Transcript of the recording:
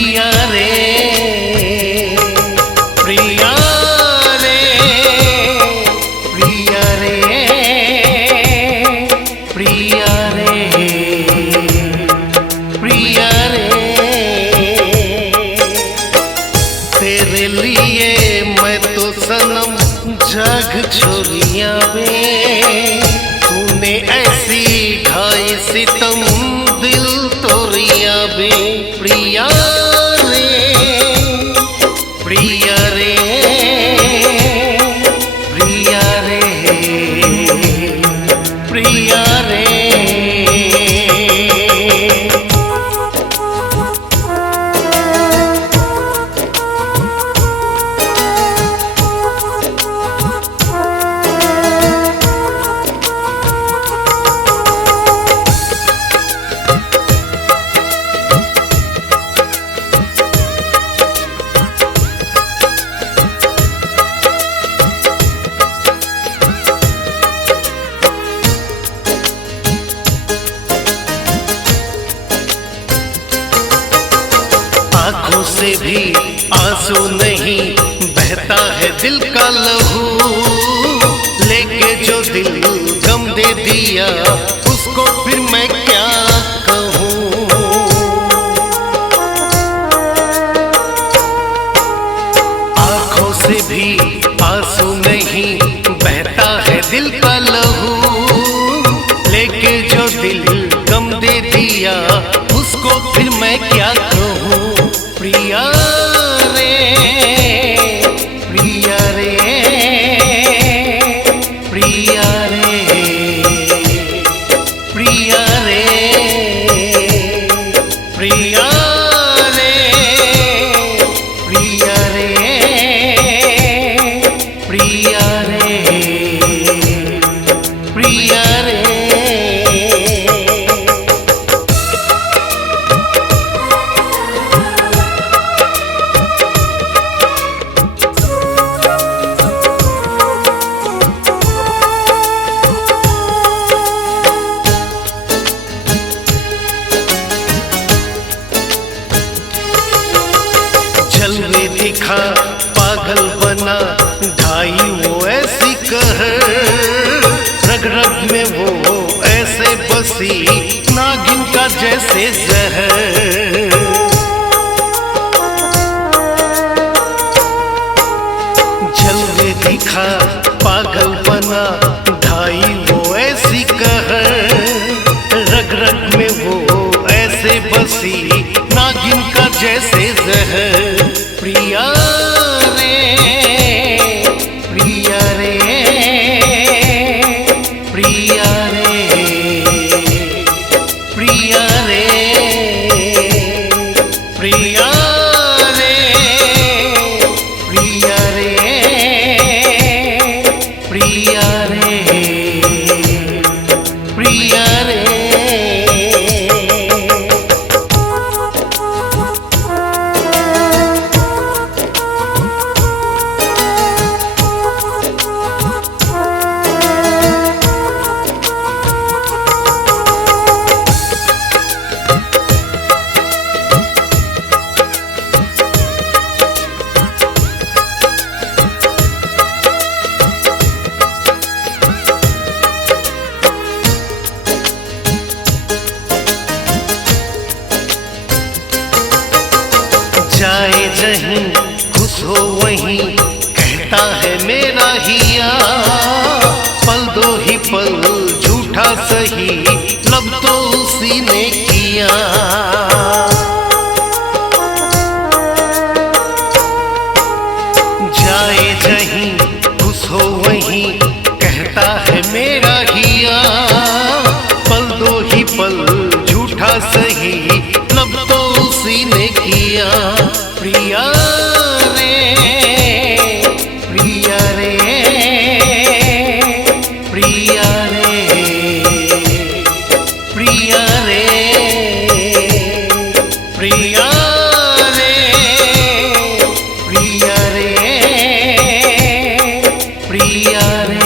प्रिया रे प्रिया रे प्रिया रे प्रिया रे प्रिया रे तेरे लिए मैं तो सनम जग छोड़िया वे तूने ऐसी ढाई सितम दिल तोड़िया वे प्रिया रे प्रिया रे प्रिया रे प्रिया रे आंखों से भी आंसू नहीं बहता है दिल का लहू लेके जो दिल गम दे दिया उसको फिर मैं क्या कहूँ। आंखों से भी आंसू नहीं बहता है दिल का लहू लेके जो दिल गम दे दिया उसको फिर मैं क्या कहूँ। प्रिया रे प्रिया रे प्रिया रे प्रिया रे प्रिया रे प्रिया रे प्रिया रे प्रिया रे जलवे दिखा पागल बना ढाई वो ऐसी कहर रग रग में वो ऐसे बसी नागिन का जैसे जहर। जलवे दिखा पागल बना ढाई वो ऐसी कहर रग रग में वो ऐसे बसी नागिन का जैसे जहर। प्रिया रे प्रिया रे प्रिया रे प्रिया रे प्रिया रे प्रिया रे प्रिया रे प्रिया रे जाए जहीं खुश हो वहीं कहता है मेरा हिया पल दो ही पल झूठा सही लब तो उसी ने किया। जाए जहीं खुश हो वहीं कहता है मेरा हिया पल दो ही पल झूठा सही लब तो उसी ने किया। प्रिया रे प्रिया रे प्रिया रे प्रिया रे प्रिया रे प्रिया रे प्रिया रे